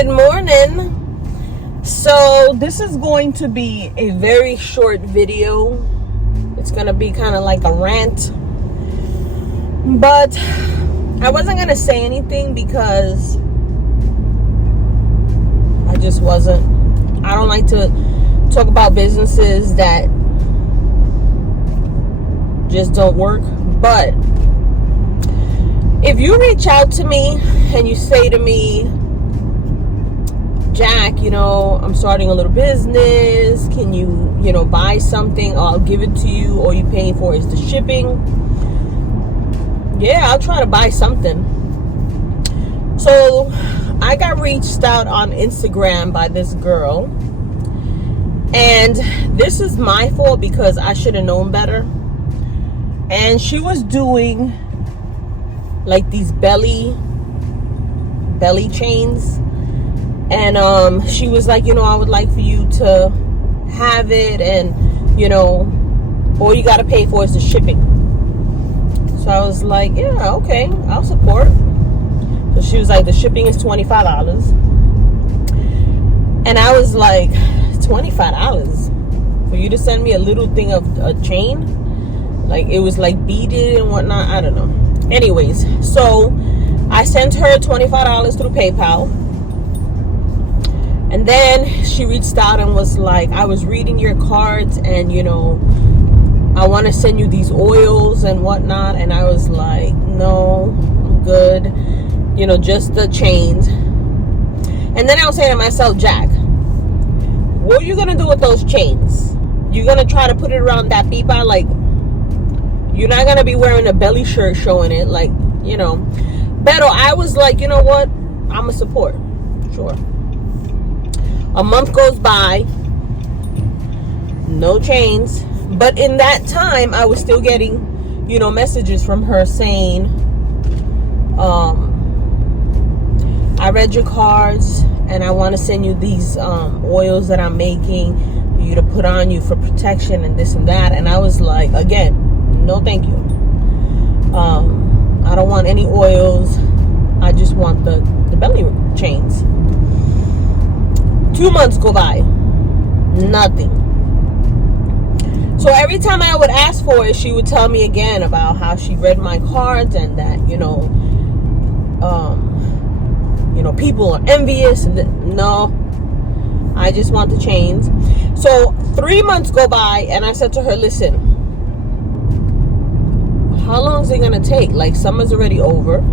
Good morning. So this is going to be a very short video. It's gonna be kind of like a rant, but I wasn't gonna say anything because I just wasn't. I don't like to talk about businesses that just don't work. But if you reach out to me and you say to me, Jack, I'm starting a little business. Can you, buy something? Or I'll give it to you. All you paying for is the shipping. Yeah, I'll try to buy something. So I got reached out on Instagram by this girl. And this is my fault because I should have known better. And she was doing like these belly chains. And she was like, I would like for you to have it, and all you gotta pay for is the shipping. So I was like, yeah, okay, I'll support. So she was like, the shipping is $25. And I was like, $25 for you to send me a little thing of a chain? Like, it was like beaded and whatnot. I don't know. Anyways, so I sent her $25 through PayPal. And then she reached out and was like, I was reading your cards and, I want to send you these oils and whatnot. And I was like, no, I'm good. Just the chains. And then I was saying to myself, Jack, what are you going to do with those chains? You're going to try to put it around that pipa? Like, you're not going to be wearing a belly shirt showing it. Like, Pero I was like, you know what? I'm a support. Sure. A month goes by, no chains. But in that time, I was still getting, messages from her saying, I read your cards and I want to send you these oils that I'm making for you to put on you for protection and this and that. And I was like, again, no thank you. I don't want any oils. I just want the belly chains. 2 months go by, nothing. So every time I would ask for it, she would tell me again about how she read my cards and that, people are envious. And no, I just want the chains. So 3 months go by and I said to her, listen, how long is it going to take? Like, summer's already over.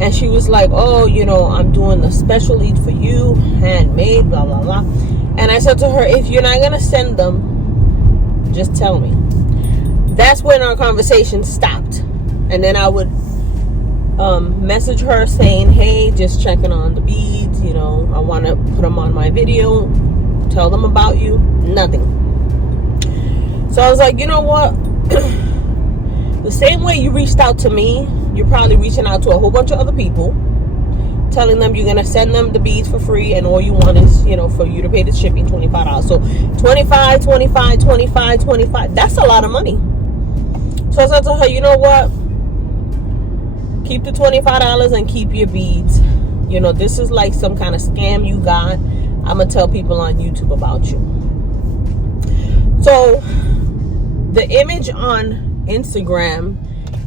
And she was like, oh, I'm doing the special lead for you, handmade, blah, blah, blah. And I said to her, if you're not going to send them, just tell me. That's when our conversation stopped. And then I would message her saying, hey, just checking on the beads. I want to put them on my video. Tell them about you. Nothing. So I was like, you know what? The same way you reached out to me, you're probably reaching out to a whole bunch of other people, telling them you're going to send them the beads for free, and all you want is, for you to pay the shipping, $25. So $25, that's a lot of money. So I said to her, you know what? Keep the $25 and keep your beads. This is like some kind of scam you got. I'm going to tell people on YouTube about you. So the image on Instagram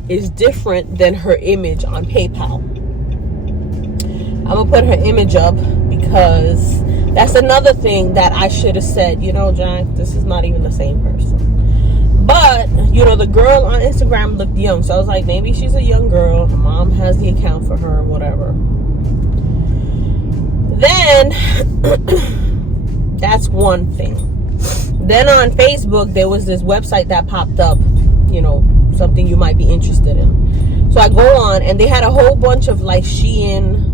is different than her image on PayPal. I'm gonna put her image up because that's another thing that I should have said, Jack, this is not even the same person. But the girl on Instagram looked young, so I was like, maybe she's a young girl, her mom has the account for her, whatever. Then that's one thing. Then on Facebook there was this website that popped up, something you might be interested in. So I go on and they had a whole bunch of like Shein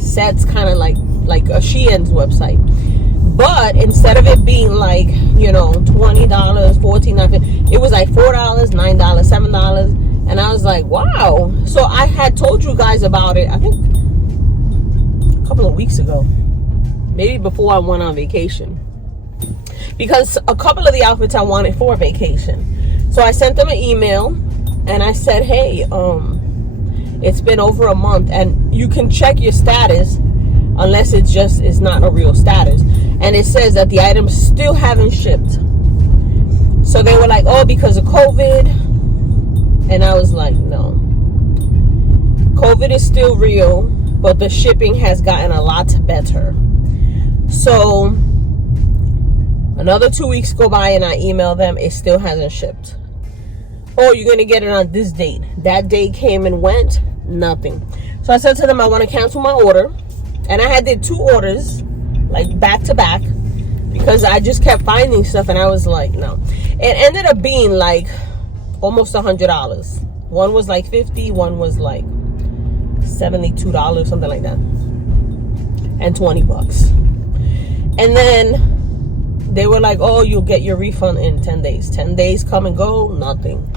sets, kind of like a Shein's website. But instead of it being like, $20, $14, it was like $4, $9, $7. And I was like, wow. So I had told you guys about it, I think a couple of weeks ago. Maybe before I went on vacation. Because a couple of the outfits I wanted for vacation. So I sent them an email and I said, hey, it's been over a month and you can check your status. unless it's not a real status. And it says that the items still haven't shipped. So they were like, oh, because of COVID. And I was like, no. COVID is still real, but the shipping has gotten a lot better. So another 2 weeks go by and I email them, it still hasn't shipped. Oh, you're gonna get it on this date. That date came and went, nothing. So I said to them, I want to cancel my order. And I did 2 orders, like back to back, because I just kept finding stuff and I was like, no. It ended up being like almost $100. One was like $50, one was like $72, something like that, and $20. And then they were like, oh, you'll get your refund in 10 days. 10 days come and go, nothing.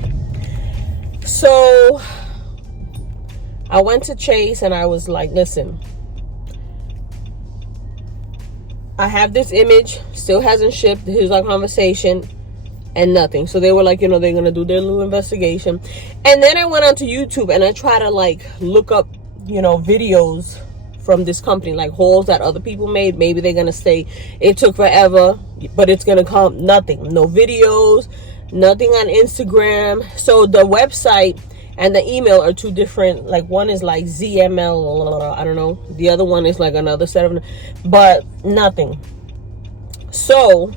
So I went to Chase and I was like, listen, I have this image, still hasn't shipped. Here's our conversation, and nothing. So they were like, they're going to do their little investigation. And then I went onto YouTube and I tried to like look up, videos from this company, like hauls that other people made. Maybe they're going to say it took forever, but it's going to come. Nothing. No videos, nothing on Instagram. So the website and the email are 2 different. Like one is like ZML, I don't know. The other one is like another set of, but nothing. So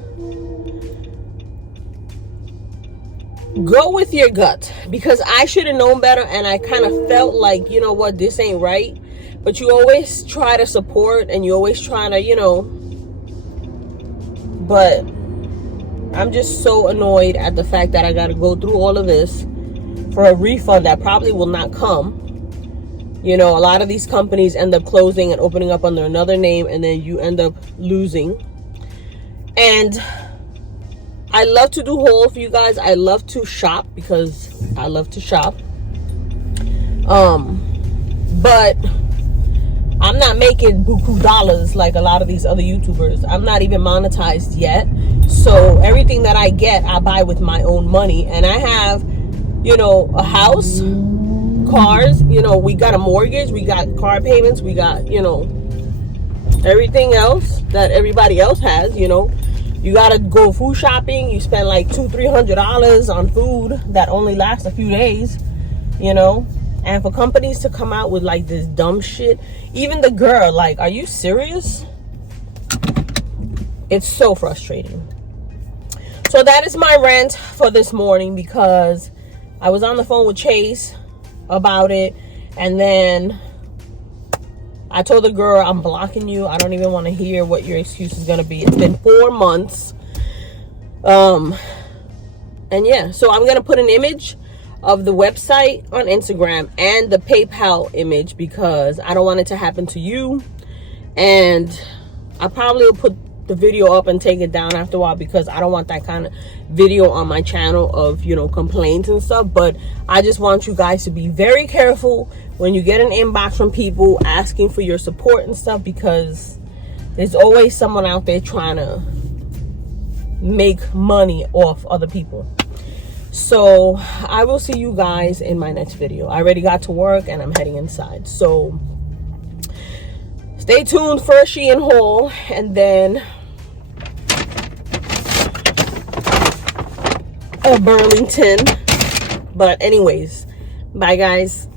go with your gut, because I should have known better, and I kind of felt like, you know what, this ain't right. But you always try to support, and you always try to, but I'm just so annoyed at the fact that I got to go through all of this for a refund that probably will not come. A lot of these companies end up closing and opening up under another name, and then you end up losing. And I love to do haul for you guys. I love to shop because I love to shop. But I'm not making buku dollars like a lot of these other YouTubers. I'm not even monetized yet. So everything that I get, I buy with my own money. And I have, a house, cars, we got a mortgage, we got car payments, we got, everything else that everybody else has, You gotta go food shopping. You spend like $200-300 on food that only lasts a few days, And for companies to come out with like this dumb shit, even the girl, like, are you serious? It's so frustrating. So that is my rant for this morning, because I was on the phone with Chase about it, and then I told the girl, I'm blocking you. I don't even want to hear what your excuse is going to be. It's been 4 months. And yeah, so I'm going to put an image of the website on Instagram and the PayPal image, because I don't want it to happen to you. And I probably will put the video up and take it down after a while, because I don't want that kind of video on my channel of, complaints and stuff. But I just want you guys to be very careful when you get an inbox from people asking for your support and stuff, because there's always someone out there trying to make money off other people. So I will see you guys in my next video. I already got to work and I'm heading inside. So stay tuned for a Shein haul, and then a Burlington. But anyways, bye guys.